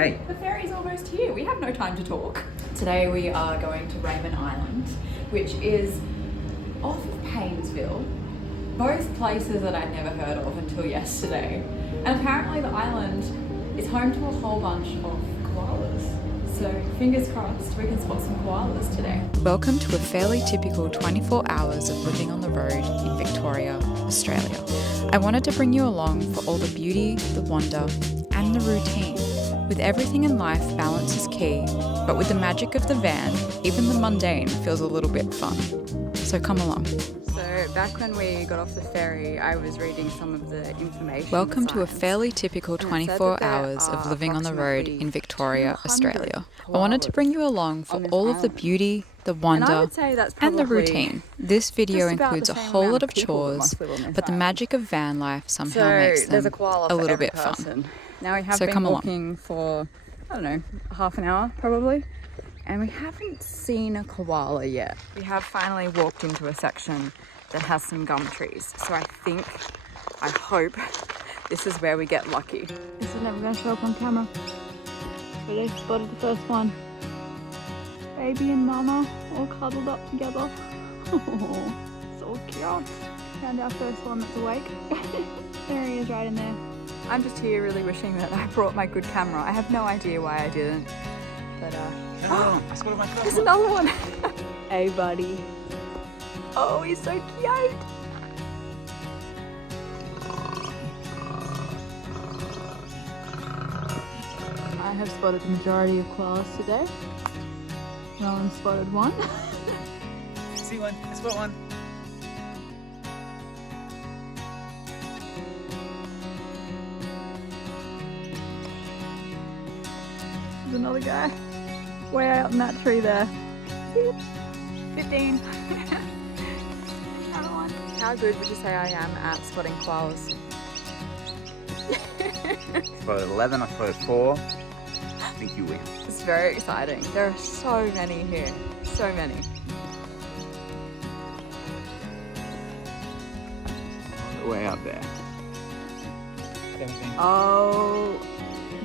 Hey. The ferry's almost here. We have no time to talk. Today we are going to Raymond Island, which is off of Paynesville. Both places that I'd never heard of until yesterday. And apparently the island is home to a whole bunch of koalas. So fingers crossed we can spot some koalas today. Welcome to a fairly typical 24 hours of living on the road in Victoria, Australia. I wanted to bring you along for all the beauty, the wonder, and the routine. With everything in life, balance is key, but with the magic of the van, even the mundane feels a little bit fun. So come along. So back when we got off the ferry, I was reading some of the information. Welcome to a fairly typical 24 hours of living on the road in Victoria, Australia. I wanted to bring you along for all of the beauty, the wonder, and the routine. This video includes a whole lot of chores, but the magic of van life somehow makes them a little bit fun. Now we have been walking for, I don't know, half an hour probably, and we haven't seen a koala yet. We have finally walked into a section that has some gum trees, so I hope this is where we get lucky. This is never going to show up on camera, but I spotted the first one. Baby and mama all cuddled up together. Oh, so cute. Found our first one that's awake. There he is right in there. I'm just here really wishing that I brought my good camera. I have no idea why I didn't, but I spotted my first there's one. another one. Hey buddy. Oh, he's so cute. I have spotted the majority of koalas today. Rowan spotted one. See one. I spot one. There's another guy way out in that tree there. 15. Another one. How good would you say I am at spotting koalas? Spotted 11. I spotted 4. I think you win. It's very exciting. There are so many here. So many. Way up there. Oh,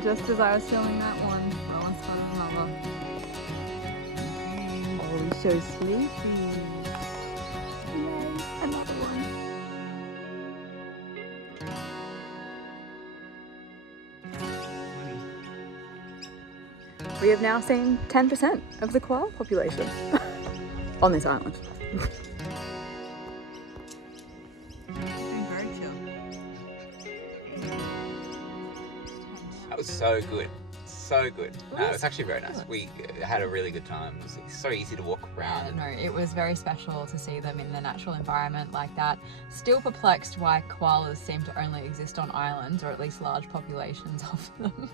just as I was filming that one, I spotted another. Oh, he's so sleepy. Yay, another one. We have now seen 10% of the koala population on this island. Very chill. That was so good. So good. No, it was actually very nice. We had a really good time. It was so easy to walk around. No, it was very special to see them in the natural environment like that. Still perplexed why koalas seem to only exist on islands, or at least large populations of them.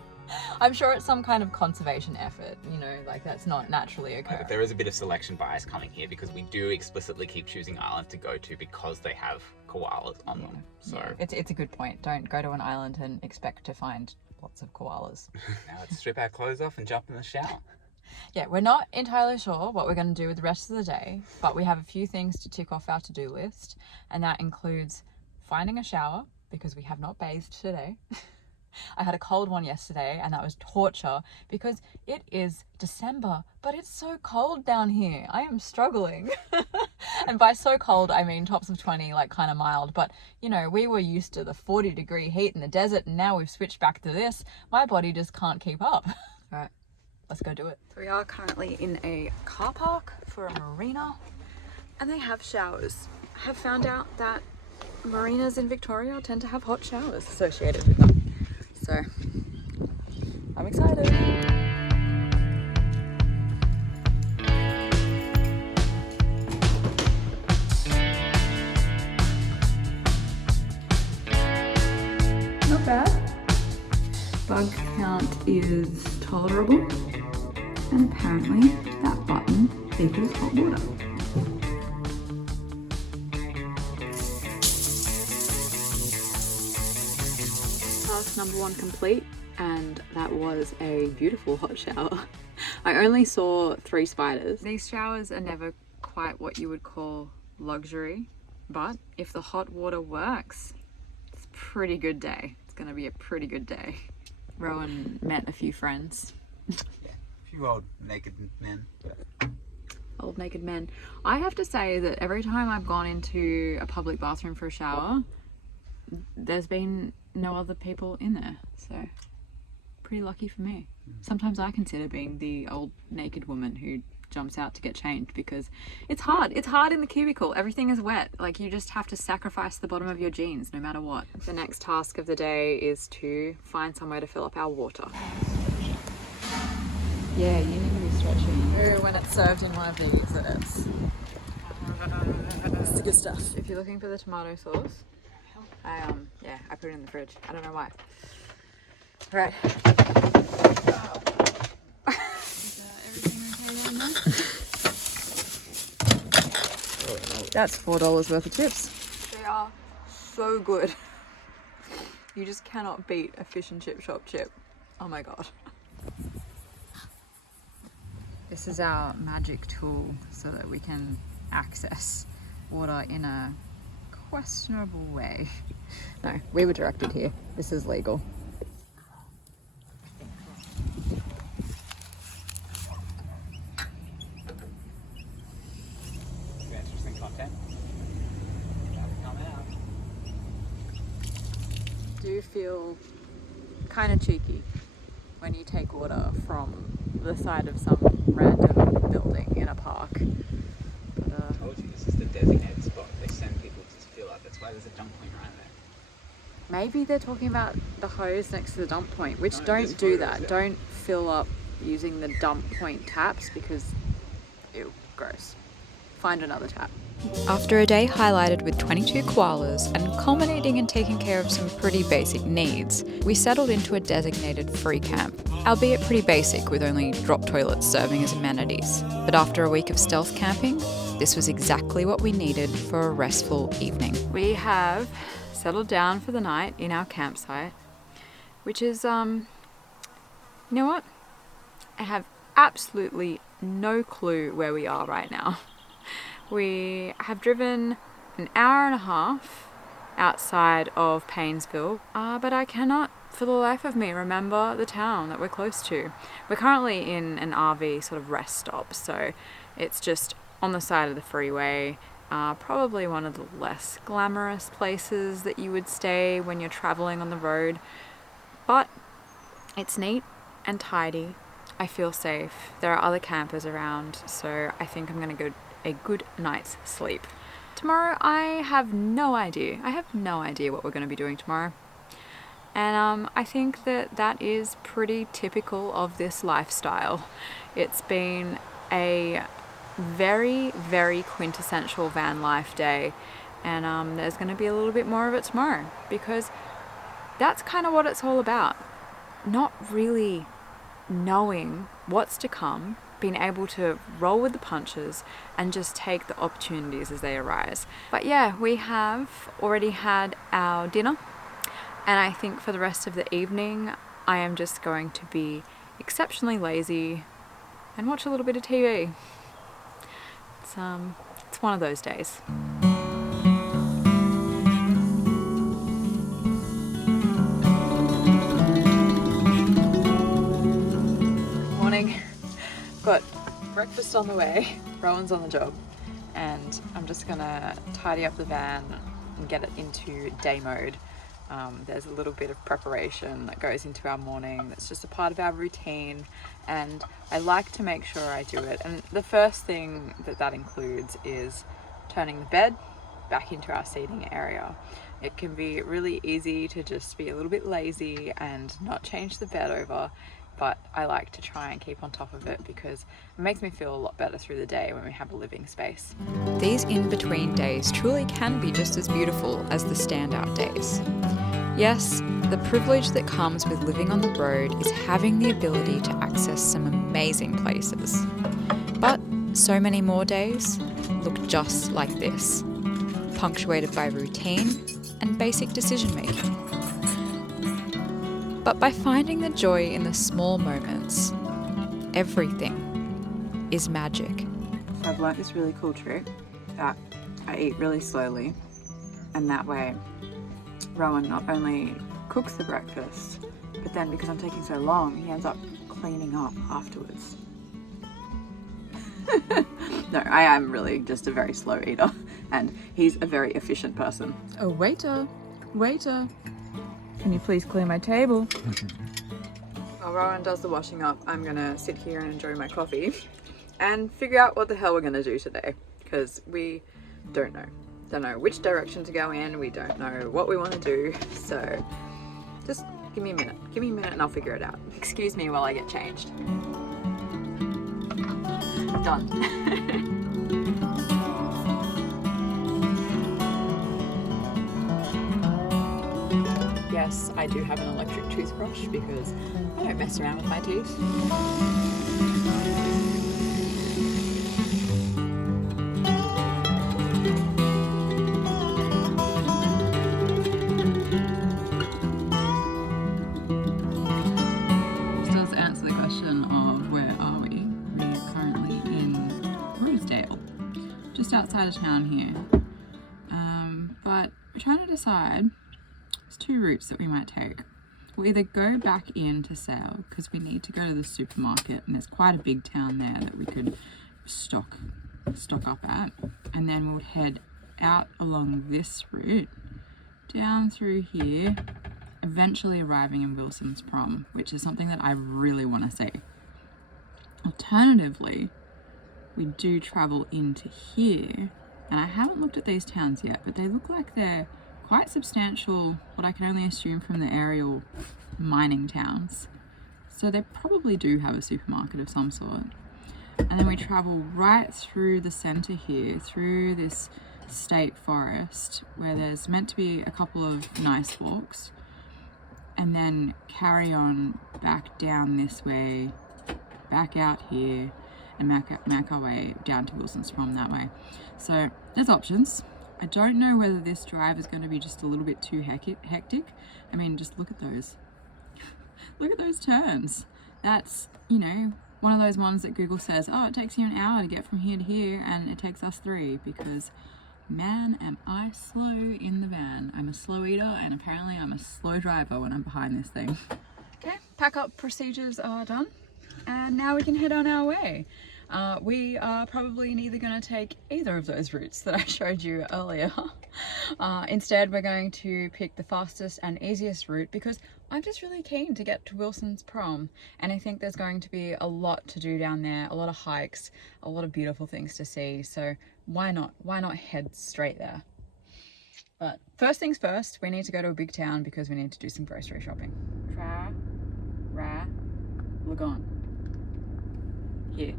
I'm sure it's some kind of conservation effort, you know, like that's not naturally occurring. But there is a bit of selection bias coming here because we do explicitly keep choosing islands to go to because they have koalas on them. So it's a good point. Don't go to an island and expect to find lots of koalas. now let's strip our clothes off and jump in the shower. Yeah, we're not entirely sure what we're going to do with the rest of the day, but we have a few things to tick off our to-do list, and that includes finding a shower because we have not bathed today. I had a cold one yesterday and that was torture because it is December, but it's so cold down here. I am struggling. And by so cold, I mean tops of 20, like kind of mild. But, you know, we were used to the 40-degree heat in the desert and now we've switched back to this. My body just can't keep up. All right, let's go do it. So we are currently in a car park for a marina and they have showers. I have found out that marinas in Victoria tend to have hot showers associated with them. So, I'm excited. Not bad. Bug count is tolerable. And apparently that button equals hot water. Task number 1 complete, and that was a beautiful hot shower. I only saw 3 spiders. These showers are never quite what you would call luxury, but if the hot water works, it's a pretty good day. It's gonna be a pretty good day. Rowan met a few friends. Yeah, a few old naked men. Old naked men. I have to say that every time I've gone into a public bathroom for a shower, there's been no other people in there, so pretty lucky for me. Sometimes I consider being the old naked woman who jumps out to get changed because it's hard. It's hard in the cubicle. Everything is wet. Like, you just have to sacrifice the bottom of your jeans no matter what. The next task of the day is to find somewhere to fill up our water. Yeah, you need to be stretching. Ooh, when it's served in one of these, it's the good stuff. If you're looking for the tomato sauce, I put it in the fridge. I don't know why. Right. That's $4 worth of chips. They are so good. You just cannot beat a fish and chip shop chip. Oh my god. This is our magic tool so that we can access water in a questionable way. No, we were directed here. This is legal. Interesting content. Come out. Do you feel kind of cheeky when you take water from the side of some random building in a park? But, I told you, this is the designated spot. They send people to fill up. That's why there's a dump point right there. maybe they're talking about the hose next to the dump point, which No, don't there's do photos that. there. Don't fill up using the dump point taps because, ew, gross. Find another tap. After a day highlighted with 22 koalas and culminating in taking care of some pretty basic needs, we settled into a designated free camp, albeit pretty basic with only drop toilets serving as amenities. But after a week of stealth camping, this was exactly what we needed for a restful evening. We have settled down for the night in our campsite, which is, you know what? I have absolutely no clue where we are right now. We have driven an hour and a half outside of Paynesville, but I cannot for the life of me remember the town that we're close to. We're currently in an RV sort of rest stop, so it's just on the side of the freeway, probably one of the less glamorous places that you would stay when you're traveling on the road, but it's neat and tidy. I feel safe. There are other campers around, so I think I'm going to go a good night's sleep. Tomorrow, I have no idea. I have no idea what we're going to be doing tomorrow. And I think that that is pretty typical of this lifestyle. It's been a very, very quintessential van life day. And there's going to be a little bit more of it tomorrow, because that's kind of what it's all about. Not really knowing what's to come, being able to roll with the punches and just take the opportunities as they arise. But yeah, we have already had our dinner, and I think for the rest of the evening I am just going to be exceptionally lazy and watch a little bit of TV. It's one of those days. Morning. Got breakfast on the way, Rowan's on the job, and I'm just gonna tidy up the van and get it into day mode. There's a little bit of preparation that goes into our morning that's just a part of our routine, and I like to make sure I do it. And the first thing that includes is turning the bed back into our seating area. It can be really easy to just be a little bit lazy and not change the bed over, but I like to try and keep on top of it because it makes me feel a lot better through the day when we have a living space. These in-between days truly can be just as beautiful as the standout days. Yes, the privilege that comes with living on the road is having the ability to access some amazing places. But so many more days look just like this, punctuated by routine and basic decision making. But by finding the joy in the small moments, everything is magic. So I've learnt this really cool trick that I eat really slowly, and that way Rowan not only cooks the breakfast, but then because I'm taking so long, he ends up cleaning up afterwards. No, I am really just a very slow eater, and he's a very efficient person. Oh, waiter, waiter. Can you please clear my table? While Rowan does the washing up, I'm gonna sit here and enjoy my coffee and figure out what the hell we're gonna do today, because we don't know. Don't know which direction to go in, we don't know what we want to do, so just give me a minute. Give me a minute and I'll figure it out. Excuse me while I get changed. Done. Yes, I do have an electric toothbrush because I don't mess around with my teeth. This does answer the question of where are we? We're currently in Rosedale, just outside of town here. But we're trying to decide. There's two routes that we might take. We'll either go back in to Sale because we need to go to the supermarket, and there's quite a big town there that we could stock up at, and then we'll head out along this route down through here, eventually arriving in Wilson's Prom, which is something that I really want to see. Alternatively, we do travel into here, and I haven't looked at these towns yet, but they look like they're quite substantial, what I can only assume from the aerial mining towns. So they probably do have a supermarket of some sort. And then we travel right through the center here, through this state forest where there's meant to be a couple of nice walks, and then carry on back down this way, back out here, and make our way down to Wilson's Prom that way. So there's options. I don't know whether this drive is going to be just a little bit too hectic. I mean, just look at those. Look at those turns. That's, you know, one of those ones that Google says, oh, it takes you an hour to get from here to here, and it takes us 3, because man, am I slow in the van. I'm a slow eater, and apparently I'm a slow driver when I'm behind this thing. Okay, pack up procedures are done, and now we can head on our way. We are probably neither going to take either of those routes that I showed you earlier. Instead, we're going to pick the fastest and easiest route because I'm just really keen to get to Wilson's Prom, and I think there's going to be a lot to do down there, a lot of hikes, a lot of beautiful things to see, so why not head straight there? But first things first, we need to go to a big town because we need to do some grocery shopping. Lagon. Here.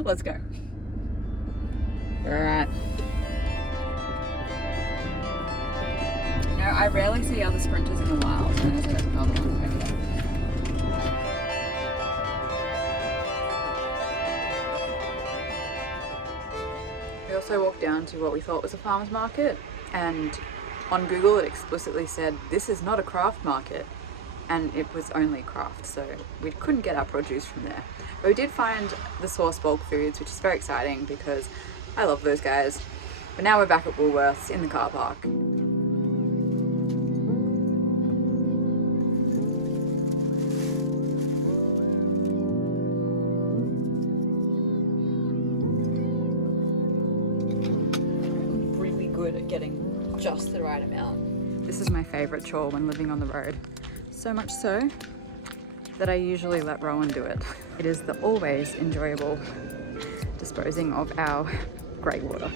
Let's go. Alright. You know, I rarely see other sprinters in the wild, and there's another one over there. We also walked down to what we thought was a farmer's market, and on Google it explicitly said this is not a craft market, and it was only craft, so we couldn't get our produce from there. But we did find the Source Bulk Foods, which is very exciting because I love those guys. But now we're back at Woolworths in the car park. I'm really good at getting just the right amount. This is my favorite chore when living on the road. So much so that I usually let Rowan do it. It is the always enjoyable disposing of our grey water.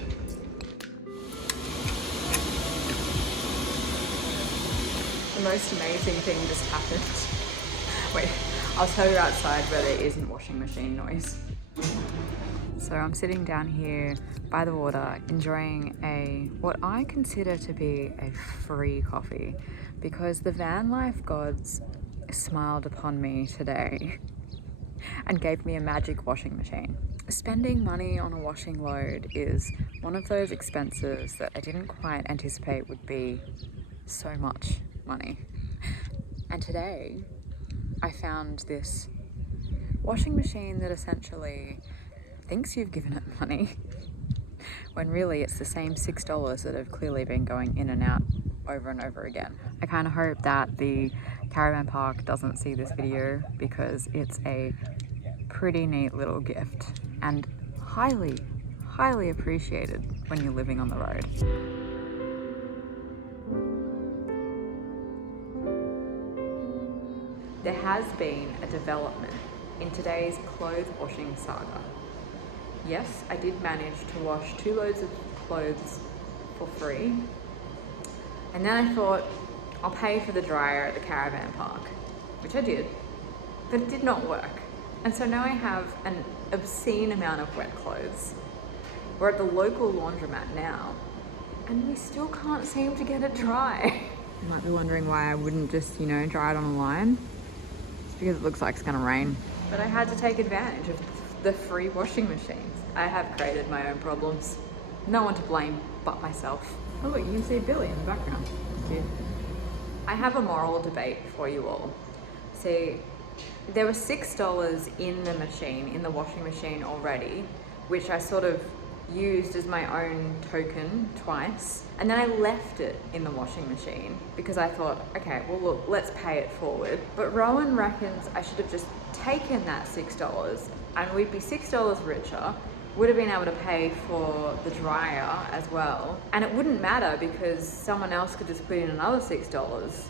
The most amazing thing just happened. Wait, I'll tell you outside where there isn't washing machine noise. So I'm sitting down here by the water enjoying what I consider to be a free coffee, because the van life gods smiled upon me today and gave me a magic washing machine. Spending money on a washing load is one of those expenses that I didn't quite anticipate would be so much money. And today I found this washing machine that essentially thinks you've given it money when really it's the same $6 that have clearly been going in and out over and over again. I kind of hope that the caravan park doesn't see this video because it's a pretty neat little gift and highly, highly appreciated when you're living on the road. There has been a development in today's clothes washing saga. Yes, I did manage to wash 2 loads of clothes for free. And then I thought, I'll pay for the dryer at the caravan park, which I did, but it did not work. And so now I have an obscene amount of wet clothes. We're at the local laundromat now, and we still can't seem to get it dry. You might be wondering why I wouldn't just, dry it on a line. It's because it looks like it's gonna rain. But I had to take advantage of the free washing machines. I have created my own problems. No one to blame but myself. Oh look, you can see Billy in the background. Cute. I have a moral debate for you all. See, there was $6 in the machine, in the washing machine already, which I sort of used as my own token twice. And then I left it in the washing machine because I thought, okay, well look, let's pay it forward. But Rowan reckons I should have just taken that $6 and we'd be $6 richer, would have been able to pay for the dryer as well. And it wouldn't matter because someone else could just put in another $6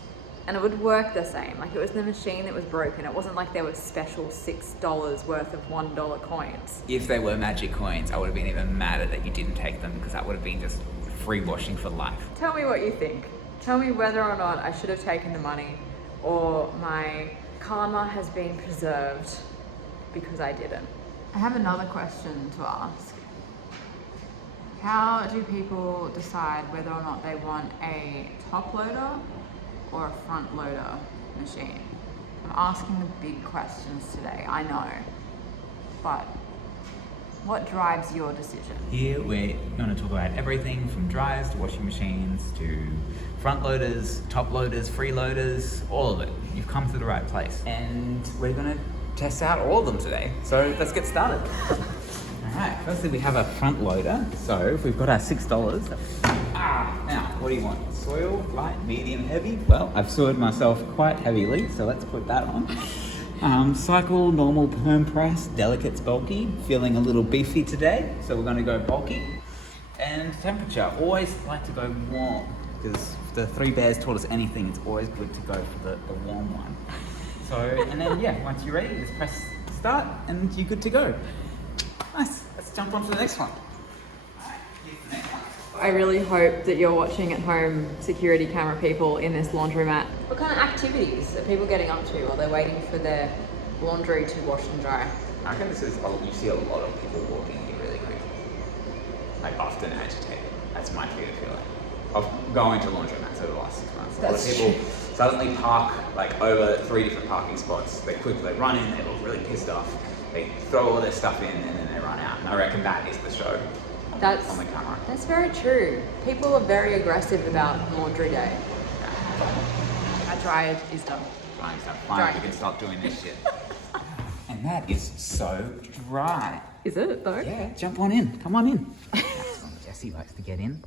and it would work the same. Like, it was the machine that was broken. It wasn't like there was special $6 worth of $1 coins. If they were magic coins, I would have been even madder that you didn't take them because that would have been just free washing for life. Tell me what you think. Tell me whether or not I should have taken the money or my karma has been preserved because I didn't. I have another question to ask. How do people decide whether or not they want a top loader or a front loader machine? I'm asking the big questions today, I know, but what drives your decision? Here we're going to talk about everything from dryers to washing machines to front loaders, top loaders, free loaders, all of it. You've come to the right place. And we're going to test out all of them today. So let's get started. All right, firstly we have a front loader. So if we've got our $6. Now, what do you want? Soil, light, medium, heavy? Well, I've soiled myself quite heavily, so let's put that on. Cycle, normal, perm press, delicate's bulky. Feeling a little beefy today, so we're going to go bulky. And temperature, always like to go warm, because if the Three Bears taught us anything, it's always good to go for the warm one. So, and then yeah, once you're ready, just press start and you're good to go. Nice, let's jump on to the next one. Alright, here's the next one. I really hope that you're watching at home, security camera people in this laundromat. What kind of activities are people getting up to while they're waiting for their laundry to wash and dry? I reckon this is, you see a lot of people walking here really quickly. Like often agitated. That's my feeling. Of going to laundromats over the last 6 months. A lot of people suddenly park like over 3 different parking spots. They run in, they look really pissed off. They throw all their stuff in and then they run out. And I reckon that is the show on the camera. That's very true. People are very aggressive about laundry day. Our dryer is done. Drying's done. Fine, we can stop doing this shit. And that is so dry. Is it though? Yeah, jump on in. Come on in. That's when Jessie likes to get in.